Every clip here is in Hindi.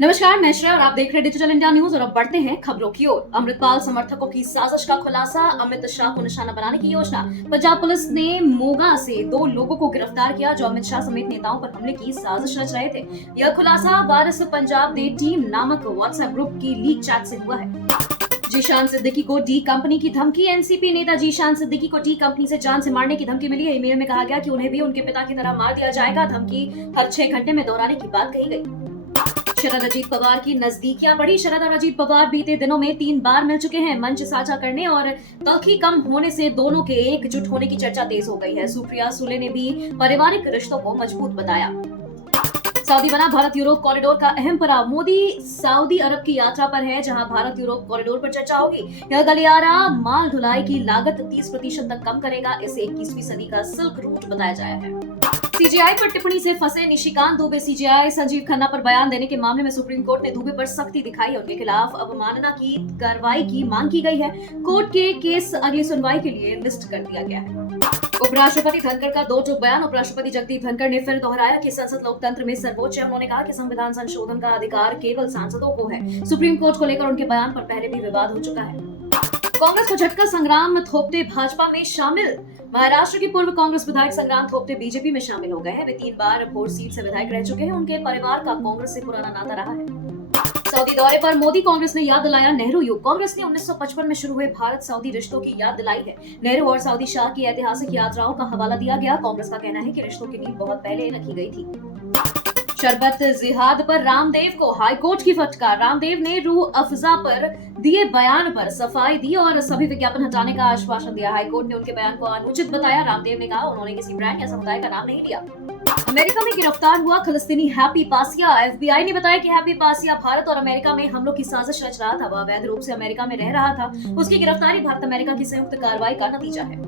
नमस्कार, मैं श्रेया और आप देख रहे हैं डिजिटल इंडिया न्यूज। और अब बढ़ते हैं खबरों की ओर। अमृतपाल समर्थकों की साजिश का खुलासा, अमित शाह को निशाना बनाने की योजना। पंजाब पुलिस ने मोगा से 2 लोगों को गिरफ्तार किया जो अमित शाह समेत नेताओं पर हमले की साजिश रच रहे थे। यह खुलासा वारिस पंजाब दे टीम नामक व्हाट्सएप ग्रुप की लीक चैट से हुआ है। जीशान सिद्दीकी को डी कंपनी की धमकी। एनसीपी नेता जीशान सिद्दीकी को डी कंपनी से जान से मारने की धमकी मिली है। ईमेल में कहा गया कि उन्हें भी उनके पिता की तरह मार दिया जाएगा। धमकी हर 6 घंटे में दोहराने की बात कही गई। शरद अजीत पवार की नजदीकियां बढ़ी। शरद और अजीत पवार बीते दिनों में 3 बार मिल चुके हैं। मंच साझा करने और तल्खी कम होने से दोनों के एकजुट होने की चर्चा तेज हो गई है। सुप्रिया सुले ने भी पारिवारिक रिश्तों को मजबूत बताया। सऊदी बना भारत यूरोप कॉरिडोर का अहम पड़ाव। मोदी सऊदी अरब की यात्रा पर है, जहां भारत यूरोप कॉरिडोर पर चर्चा होगी। यह गलियारा माल ढुलाई की लागत 30% तक कम करेगा। इसे 21वीं सदी का सिल्क रूट बताया जाया है। सीजेआई पर टिप्पणी से फंसे निशिकांत दुबे। सीजेआई संजीव खन्ना पर बयान देने के मामले में सुप्रीम कोर्ट ने दुबे पर सख्ती दिखाई है। उनके खिलाफ अवमानना की कार्रवाई की मांग की गई है। कोर्ट के केस अगली सुनवाई के लिए लिस्ट कर दिया गया है। उपराष्ट्रपति धनखड़ का 2 टूक बयान। उपराष्ट्रपति जगदीप धनखड़ ने फिर दोहराया कि संसद लोकतंत्र में सर्वोच्च है। उन्होंने कहा कि संविधान संशोधन का अधिकार केवल सांसदों को है। सुप्रीम कोर्ट को लेकर उनके बयान पर पहले भी विवाद हो चुका है। कांग्रेस को झटका, संग्राम थोपटे भाजपा में शामिल। महाराष्ट्र के पूर्व कांग्रेस विधायक संग्राम थोपटे बीजेपी में शामिल हो गए हैं। वे 3 बार भोर सीट से विधायक रह चुके हैं। उनके परिवार का कांग्रेस से पुराना नाता रहा है। सऊदी दौरे पर मोदी। कांग्रेस ने याद दिलाया नेहरू युग। कांग्रेस ने 1955 में शुरू हुए भारत सऊदी रिश्तों की याद दिलाई है। नेहरू और सऊदी शाह की ऐतिहासिक यात्राओं का हवाला दिया गया। कांग्रेस का कहना है कि रिश्तों की नींव बहुत पहले रखी गई थी। शरबत जिहाद पर रामदेव को हाईकोर्ट की फटकार। रामदेव ने रूह अफजा पर दिए बयान पर सफाई दी और सभी विज्ञापन हटाने का आश्वासन दिया। हाईकोर्ट ने उनके बयान को अनुचित बताया। रामदेव ने कहा उन्होंने किसी ब्रांड या समुदाय का नाम नहीं लिया। अमेरिका में गिरफ्तार हुआ फिलिस्तीनी हैप्पी पासिया। एफबीआई ने बताया कि हैप्पी पासिया भारत और अमेरिका में हमलों की साजिश रच रहा था। वह अवैध रूप से अमेरिका में रह रहा था। उसकी गिरफ्तारी भारत अमेरिका की संयुक्त कार्रवाई का नतीजा है।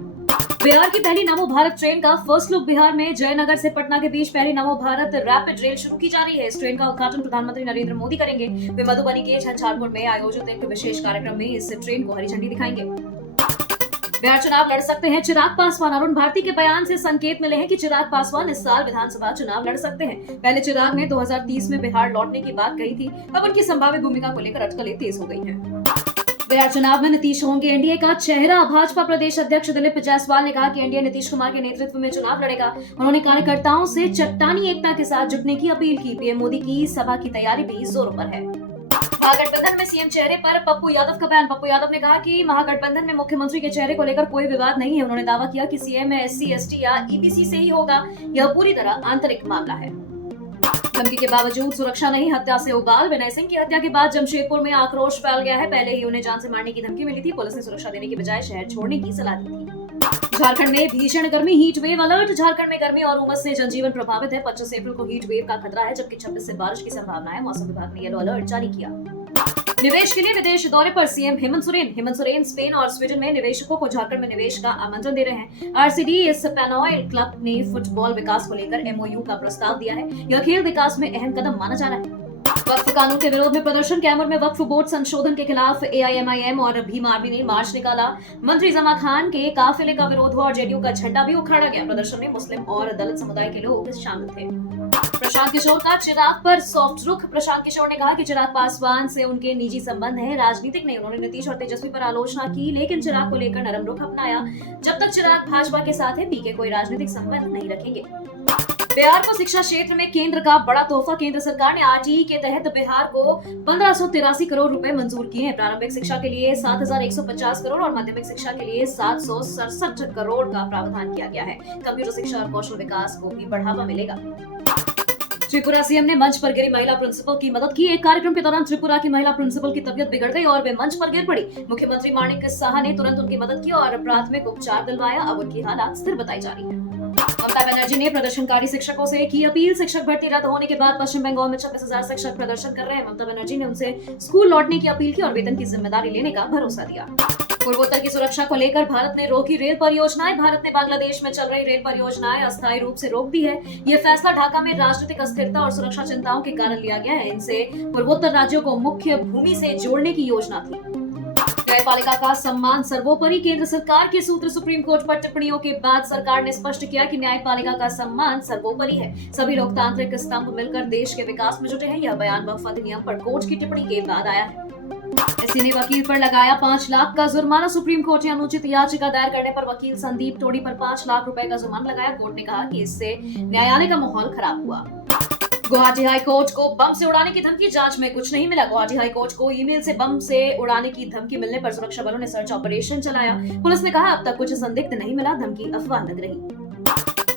बिहार की पहली नमो भारत ट्रेन का फर्स्ट लुक। बिहार में जयनगर से पटना के बीच पहली नमो भारत रैपिड रेल शुरू की जा रही है। इस ट्रेन का उद्घाटन प्रधानमंत्री नरेंद्र मोदी करेंगे। वे मधुबनी के झंझारपुर में आयोजित एक विशेष कार्यक्रम में इस ट्रेन को हरी झंडी दिखाएंगे। बिहार चुनाव लड़ सकते हैं चिराग पासवान। अरुण भारती के बयान से संकेत मिले हैं कि चिराग पासवान इस साल विधानसभा चुनाव लड़ सकते हैं। पहले चिराग ने 2030 में बिहार लौटने की बात कही थी। अब उनकी संभावित भूमिका को लेकर अटकलें तेज हो गई हैं। बिहार चुनाव में नीतीश होंगे एनडीए का चेहरा। भाजपा प्रदेश अध्यक्ष दिलीप जायसवाल ने कहा कि एनडीए नीतीश कुमार के नेतृत्व में चुनाव लड़ेगा। उन्होंने कार्यकर्ताओं से चट्टानी एकता के साथ जुटने की अपील की। पीएम मोदी की सभा की तैयारी भी जोरों पर है। महागठबंधन में सीएम चेहरे पर पप्पू यादव का बयान। पप्पू यादव ने कहा कि महागठबंधन में मुख्यमंत्री के चेहरे को लेकर कोई विवाद नहीं है। उन्होंने दावा किया कि सीएम एससी एसटी या ईबीसी से ही होगा। यह पूरी तरह आंतरिक मामला है। धमकी के बावजूद सुरक्षा नहीं, हत्या से उबाल। विनय सिंह की हत्या के बाद जमशेदपुर में आक्रोश फैल गया है। पहले ही उन्हें जान से मारने की धमकी मिली थी। पुलिस ने सुरक्षा देने की बजाय शहर छोड़ने की सलाह दी थी। झारखंड में भीषण गर्मी, हीट वेव अलर्ट। झारखंड में गर्मी और उमस से जनजीवन प्रभावित है। 25 अप्रैल को हीट वेव का खतरा है, जबकि 26 से बारिश की संभावना है। मौसम विभाग ने येलो अलर्ट जारी किया। निवेश के लिए विदेश दौरे पर सीएम हेमंत सोरेन स्पेन और स्वीडन में निवेशकों को झारखंड में निवेश का आमंत्रण दे रहे हैं। आरसीडी स्पेनॉयल क्लब ने फुटबॉल विकास को लेकर एमओयू का प्रस्ताव दिया है। यह खेल विकास में अहम कदम माना जा रहा है। वक्फ कानून के विरोध में प्रदर्शन। कैमूर में वक्फ बोर्ड संशोधन के खिलाफ एआईएमआईएम और भीम आर्मी ने मार्च निकाला। मंत्री जमा खान के काफिले का विरोध हुआ और जेडीयू का झंडा भी उखाड़ा गया। प्रदर्शन में मुस्लिम और दलित समुदाय के लोग शामिल थे। प्रशांत किशोर का चिराग पर सॉफ्ट रुख। प्रशांत किशोर ने कहा कि चिराग पासवान से उनके निजी संबंध हैं, राजनीतिक नहीं। उन्होंने नीतीश और तेजस्वी पर आलोचना की, लेकिन चिराग को लेकर नरम रुख अपनाया। जब तक चिराग भाजपा के साथ है, पीके कोई राजनीतिक संबंध नहीं रखेंगे। बिहार को शिक्षा क्षेत्र में केंद्र का बड़ा तोहफा। केंद्र सरकार ने आरटीई के तहत बिहार को 1583 करोड़ रुपए मंजूर किए हैं। प्रारंभिक शिक्षा के लिए 7150 करोड़ और माध्यमिक शिक्षा के लिए 767 करोड़ का प्रावधान किया गया है। कंप्यूटर शिक्षा और कौशल विकास को भी बढ़ावा मिलेगा। त्रिपुरा सीएम ने मंच पर गिरी महिला प्रिंसिपल की मदद की। एक कार्यक्रम के दौरान त्रिपुरा की महिला प्रिंसिपल की तबीयत बिगड़ गई और वे मंच पर गिर पड़ी। मुख्यमंत्री माणिक साहा ने तुरंत उनकी मदद की और प्राथमिक उपचार दिलवाया। अब उनकी हालत स्थिर बताई जा रही है। ममता बनर्जी ने प्रदर्शनकारी शिक्षकों से की अपील। शिक्षक भर्ती रद्द होने के बाद पश्चिम बंगाल में 26,000 शिक्षक प्रदर्शन कर रहे हैं। ममता बनर्जी ने उनसे स्कूल लौटने की अपील की और वेतन की जिम्मेदारी लेने का भरोसा दिया। पूर्वोत्तर की सुरक्षा को लेकर भारत ने रोकी रेल परियोजनाएं। भारत ने बांग्लादेश में चल रही रेल परियोजनाएं अस्थायी रूप से रोक दी है। ये फैसला ढाका में राजनीतिक अस्थिरता और सुरक्षा चिंताओं के कारण लिया गया है। इनसे पूर्वोत्तर राज्यों को मुख्य भूमि से जोड़ने की योजना थी। न्यायपालिका का सम्मान सर्वोपरि, केंद्र सरकार के सूत्र। सुप्रीम कोर्ट पर टिप्पणियों के बाद सरकार ने स्पष्ट किया कि न्यायपालिका का सम्मान सर्वोपरि है। सभी लोकतांत्रिक स्तंभ मिलकर देश के विकास में जुटे हैं। यह बयान वक्फ अधिनियम पर कोर्ट की टिप्पणी के बाद आया है। एससी ने वकील पर लगाया 5 लाख का जुर्माना। सुप्रीम कोर्ट ने अनुचित याचिका दायर करने पर वकील संदीप टोडी पर 5 लाख रुपए का जुर्माना लगाया। कोर्ट ने कहा कि इससे न्यायालय का माहौल खराब हुआ। गुवाहाटी हाई कोर्ट को बम से उड़ाने की धमकी, जांच में कुछ नहीं मिला। गुवाहाटी हाई कोर्ट को ईमेल से बम से उड़ाने की धमकी मिलने पर सुरक्षा बलों ने सर्च ऑपरेशन चलाया। पुलिस ने कहा अब तक कुछ संदिग्ध नहीं मिला, धमकी अफवाह लग रही।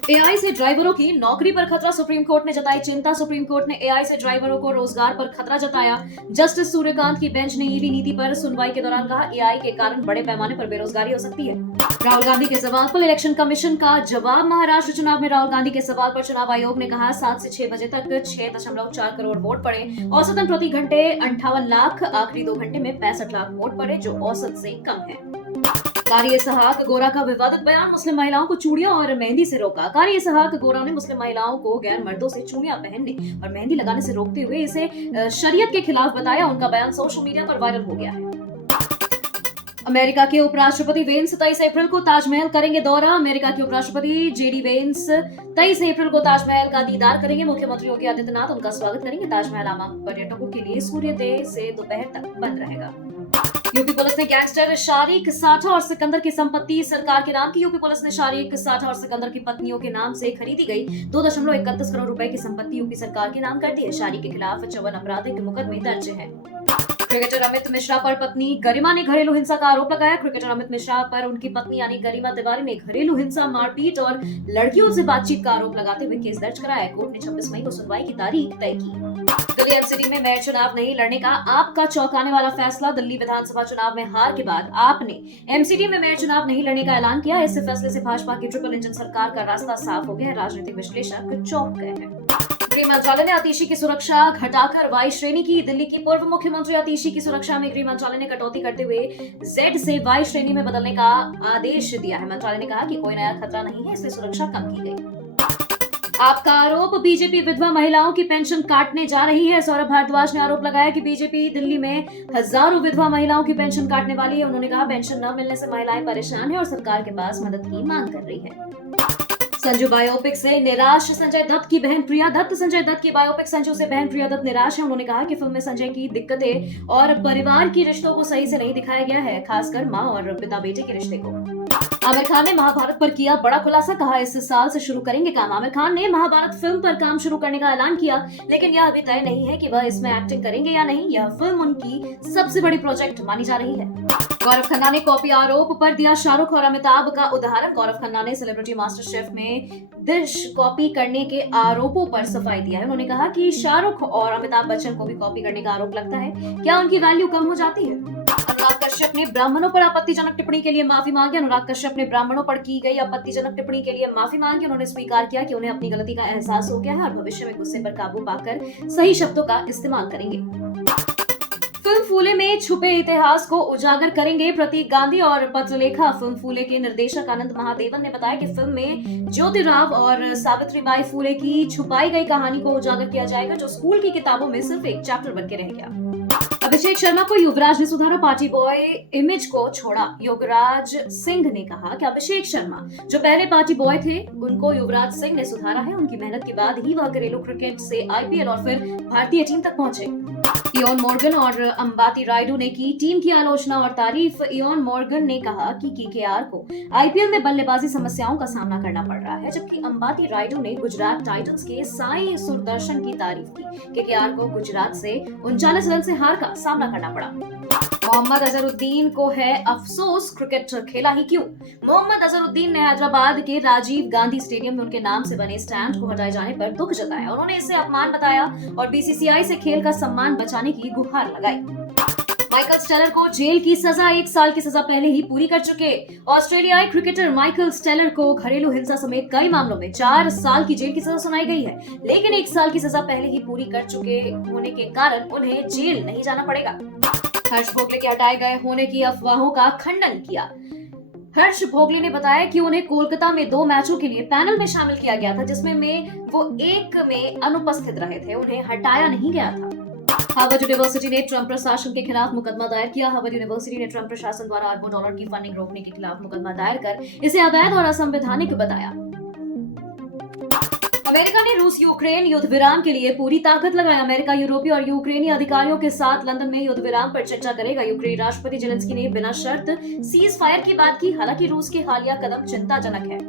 एआई से ड्राइवरों की नौकरी पर खतरा, सुप्रीम कोर्ट ने जताई चिंता। सुप्रीम कोर्ट ने एआई से ड्राइवरों को रोजगार पर खतरा जताया। जस्टिस सूर्यकांत की बेंच ने ईडी नीति पर सुनवाई के दौरान कहा एआई के कारण बड़े पैमाने पर बेरोजगारी हो सकती है। राहुल गांधी के सवाल पर इलेक्शन कमीशन का जवाब। महाराष्ट्र चुनाव में राहुल गांधी के सवाल पर चुनाव आयोग ने कहा 7 से 6 बजे तक 6.4 करोड़ वोट पड़े। औसतन प्रति घंटे 58 लाख, आखिरी 2 घंटे में 65 लाख वोट पड़े, जो औसत से कम है। कारी इसहाक गोरा का विवादित बयान, मुस्लिम महिलाओं को चूड़ियां और मेहंदी से रोका। कारी इसहाक गोरा ने मुस्लिम महिलाओं को गैर मर्दों से चूड़ियां पहनने और मेहंदी लगाने से रोकते हुए इसे शरीयत के खिलाफ बताया। उनका बयान सोशल मीडिया पर वायरल हो गया है। अमेरिका के उपराष्ट्रपति वेंस 23 अप्रैल को ताजमहल करेंगे दौरा। अमेरिका के उपराष्ट्रपति जेडी वेंस 23 अप्रैल को ताजमहल का दीदार करेंगे। मुख्यमंत्री योगी आदित्यनाथ उनका स्वागत करेंगे। ताजमहल आम पर्यटकों के लिए सूर्योदय से दोपहर तक बंद रहेगा। यूपी पुलिस ने गैंगस्टर शारिक साठा और सिकंदर की संपत्ति सरकार के नाम की। यूपी पुलिस ने शारिक साठा और सिकंदर की पत्नियों के नाम से खरीदी गई 2.31 करोड़ रुपए की संपत्ति यूपी सरकार के नाम कर दी है। शारिक के खिलाफ 54 आपराधिक मुकदमे दर्ज है। क्रिकेटर अमित मिश्रा पर पत्नी गरिमा ने घरेलू हिंसा का आरोप लगाया। क्रिकेटर अमित मिश्रा पर उनकी पत्नी यानी गरिमा तिवारी ने घरेलू हिंसा, मारपीट और लड़कियों से बातचीत का आरोप लगाते हुए केस दर्ज कराया। कोर्ट ने 26 मई को सुनवाई की तारीख तय की। दिल्ली एमसीडी में मेयर चुनाव नहीं लड़ने का आप का चौंकाने वाला फैसला। दिल्ली विधानसभा चुनाव में हार के बाद आपने एमसीडी में मेयर चुनाव नहीं लड़ने का ऐलान किया। इस फैसले से भाजपा की ट्रिपल इंजन सरकार का रास्ता साफ हो गया। राजनीतिक विश्लेषक चौंक गए हैं। गृह मंत्रालय ने आतिशी की सुरक्षा घटाकर वाई श्रेणी की। दिल्ली की पूर्व मुख्यमंत्री आतिशी की सुरक्षा में गृह मंत्रालय ने कटौती करते हुए Z से वाई श्रेणी में बदलने का आदेश दिया है। मंत्रालय ने कहा कि कोई नया खतरा नहीं है, इसलिए सुरक्षा कम की गई। आपका आरोप, बीजेपी विधवा महिलाओं की पेंशन काटने जा रही है। सौरभ भारद्वाज ने आरोप लगाया कि बीजेपी दिल्ली में हजारों विधवा महिलाओं की पेंशन काटने वाली है। उन्होंने कहा पेंशन न मिलने से महिलाएं परेशान है और सरकार के पास मदद की मांग कर रही है। संजू बायोपिक से निराश संजय दत्त की बहन प्रिया दत्त। संजय दत्त की बायोपिक संजू से बहन प्रिया दत्त निराश है। उन्होंने कहा कि फिल्म में संजय की दिक्कतें और परिवार की रिश्तों को सही से नहीं दिखाया गया है, खासकर माँ और पिता बेटे के रिश्ते को। आमिर खान ने महाभारत पर किया बड़ा खुलासा, कहा इस साल से शुरू करेंगे काम। आमिर खान ने महाभारत फिल्म पर काम शुरू करने का ऐलान किया, लेकिन यह अभी तय नहीं है कि वह इसमें एक्टिंग करेंगे या नहीं। यह फिल्म उनकी सबसे बड़ी प्रोजेक्ट मानी जा रही है। गौरव खन्ना ने कॉपी आरोप पर दिया शाहरुख और अमिताभ का उदाहरण। गौरव खन्ना ने सेलिब्रिटी मास्टर शेफ में डिश कॉपी करने के आरोपों पर सफाई दिया है। उन्होंने कहा कि शाहरुख और अमिताभ बच्चन को भी कॉपी करने का आरोप लगता है, क्या उनकी वैल्यू कम हो जाती है? अनुराग कश्यप ने ब्राह्मणों पर आपत्तिजनक टिप्पणी के लिए माफी मांगी। अनुराग कश्यप ने ब्राह्मणों पर की गई आपत्तिजनक टिप्पणी के लिए माफी मांगी। उन्होंने स्वीकार किया कि उन्हें अपनी गलती का एहसास हो गया है और भविष्य में गुस्से पर काबू पाकर सही शब्दों का इस्तेमाल करेंगे। फिल्म फूले में छुपे इतिहास को उजागर करेंगे प्रतीक गांधी और पत्रलेखा। फिल्म फूले के निर्देशक आनंद महादेवन ने बताया कि फिल्म में ज्योतिराव और सावित्रीबाई फूले की छुपाई गई कहानी को उजागर किया जाएगा, जो स्कूल की किताबों में सिर्फ एक चैप्टर बन के रह गया। अभिषेक शर्मा को युवराज ने सुधारा, पार्टी बॉय इमेज को छोड़ा। युवराज सिंह ने कहा कि अभिषेक शर्मा जो पहले पार्टी बॉय थे, उनको युवराज सिंह ने सुधारा है। उनकी मेहनत के बाद ही वह घरेलू क्रिकेट से आईपीएल और फिर भारतीय टीम तक पहुंचे। इयोन मॉर्गन और अंबाती रायडू ने की टीम की आलोचना और तारीफ। इयोन मॉर्गन ने कहा कि केकेआर को आईपीएल में बल्लेबाजी समस्याओं का सामना करना पड़ रहा है, जबकि अंबाती रायडू ने गुजरात टाइटंस के साई सुदर्शन की तारीफ की। केकेआर को गुजरात से 39 रन से हार का सामना करना पड़ा। मोहम्मद अजहरुद्दीन को है अफसोस, क्रिकेट खेला ही क्यों। मोहम्मद अजहरुद्दीन ने हैदराबाद के राजीव गांधी स्टेडियम में उनके नाम से बने स्टैंड को हटाए जाने पर दुख जताया। उन्होंने इसे अपमान बताया और बीसीसीआई से खेल का सम्मान बचाने की गुहार लगाई। माइकल स्टेलर को जेल की सजा, 1 साल की सजा पहले ही पूरी कर चुके ऑस्ट्रेलियाई क्रिकेटर माइकल स्टेलर को घरेलू हिंसा समेत कई मामलों में 4 साल की जेल की सजा सुनाई गई है, लेकिन 1 साल की सजा पहले ही पूरी कर चुके होने के कारण उन्हें जेल नहीं जाना पड़ेगा। हर्ष भोगले के हटाए गए होने की अफवाहों का खंडन किया। हर्ष भोगले ने बताया कि उन्हें कोलकाता में 2 मैचों के लिए पैनल में शामिल किया गया था, जिसमें वो 1 में अनुपस्थित रहे थे। उन्हें हटाया नहीं गया था। हार्वर्ड यूनिवर्सिटी ने ट्रंप प्रशासन के खिलाफ मुकदमा दायर किया। हार्वर्ड यूनिवर्सिटी ने ट्रंप प्रशासन द्वारा अरबों डॉलर की फंडिंग रोकने के खिलाफ मुकदमा दायर कर इसे अवैध और असंवैधानिक बताया। अमेरिका ने रूस यूक्रेन युद्ध विराम के लिए पूरी ताकत लगाई। अमेरिका यूरोपीय और यूक्रेनी अधिकारियों के साथ लंदन में युद्ध विराम पर चर्चा करेगा। यूक्रेनी राष्ट्रपति जेलेंस्की ने बिना शर्त सीज फायर की बात की। हालांकि रूस के हालिया कदम चिंताजनक है।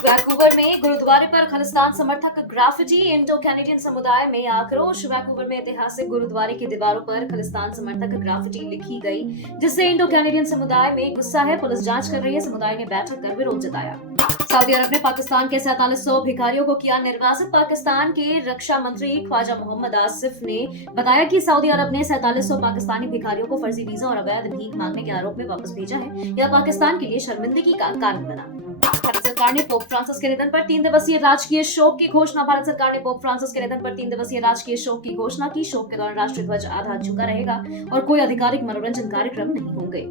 वैंकूवर में गुरुद्वारे पर खालिस्तान समर्थक ग्राफिटी। इंडो कैनेडियन समुदाय में आक्रोश। वैंकूवर में ऐतिहासिक गुरुद्वारे की दीवारों पर खालिस्तान समर्थक ग्राफिटी लिखी गई, जिससे इंडो कैनेडियन समुदाय में गुस्सा है। पुलिस जांच कर रही है। समुदाय ने बैठक कर विरोध जताया। सऊदी अरब ने पाकिस्तान के 4700 भिखारियों को किया निर्वासित। पाकिस्तान के रक्षा मंत्री ख्वाजा मोहम्मद आसिफ ने बताया कि सऊदी अरब ने 4700 पाकिस्तानी भिखारियों को फर्जी वीजा और अवैध भीख मांगने के आरोप में वापस भेजा है। यह पाकिस्तान के लिए शर्मिंदगी का कारण बना। भारत सरकार ने पोप फ्रांसिस के निधन पर 3 दिवसीय राजकीय शोक की घोषणा। भारत सरकार ने पोप फ्रांसिस के निधन पर 3 दिवसीय राजकीय शोक की घोषणा की। शोक के दौरान राष्ट्रीय ध्वज आधा झुका रहेगा और कोई आधिकारिक मनोरंजन कार्यक्रम नहीं होंगे।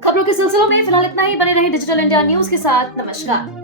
खबरों के सिलसिलों में फिलहाल इतना ही। बने रहे डिजिटल इंडिया न्यूज के साथ। नमस्कार।